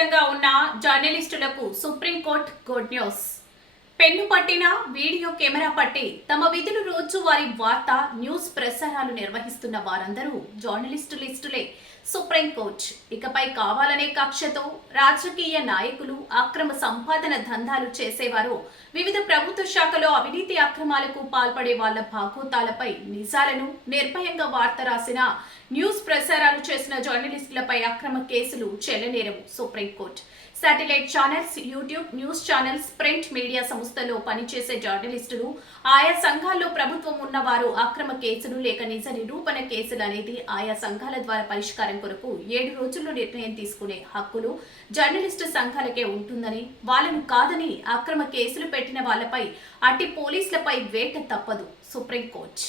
వ్యాప్తంగా ఉన్న జర్నలిస్టులకు సుప్రీంకోర్టు గుడ్ న్యూస్. పెన్ను పట్టిన వీడియో కెమెరా పట్టి తమ విధులు రోజువారీ వార్త న్యూస్ ప్రసారాలు నిర్వహిస్తున్న వారందరూ జర్నలిస్టు లిస్టులే. సుప్రీంకోర్టు ఇకపై కావాలనే కక్షతో రాజకీయ నాయకులు, అక్రమ సంపాదన దందాలు చేసేవారు, వివిధ ప్రభుత్వ శాఖలో అవినీతి అక్రమాలకు పాల్పడే వాళ్ల భాగోతాలపై నిజాలను నిర్భయంగా వార్త రాసిన, న్యూస్ ప్రసారాలు చేసిన జర్నలిస్టులపై అక్రమ కేసులు చెల్లనేరవు. Supreme court satellite channels, YouTube news channels, print media సంస్థల్లో పనిచేసే జర్నలిస్టులు, ఆయా సంఘాల్లో ప్రభుత్వం ఉన్నవారు అక్రమ కేసులు లేక నిజ నిరూపణ కేసులు అనేది ఆయా సంఘాల ద్వారా పరిష్కారం కొరకు 7 రోజుల్లో నిర్ణయం తీసుకునే హక్కులు జర్నలిస్టు సంఘాలకే ఉంటుందని, వాళ్ళను కాదని అక్రమ కేసులు పెట్టిన వాళ్లపై అట్టి పోలీసులపై వేట తప్పదు. సుప్రీంకోర్టు.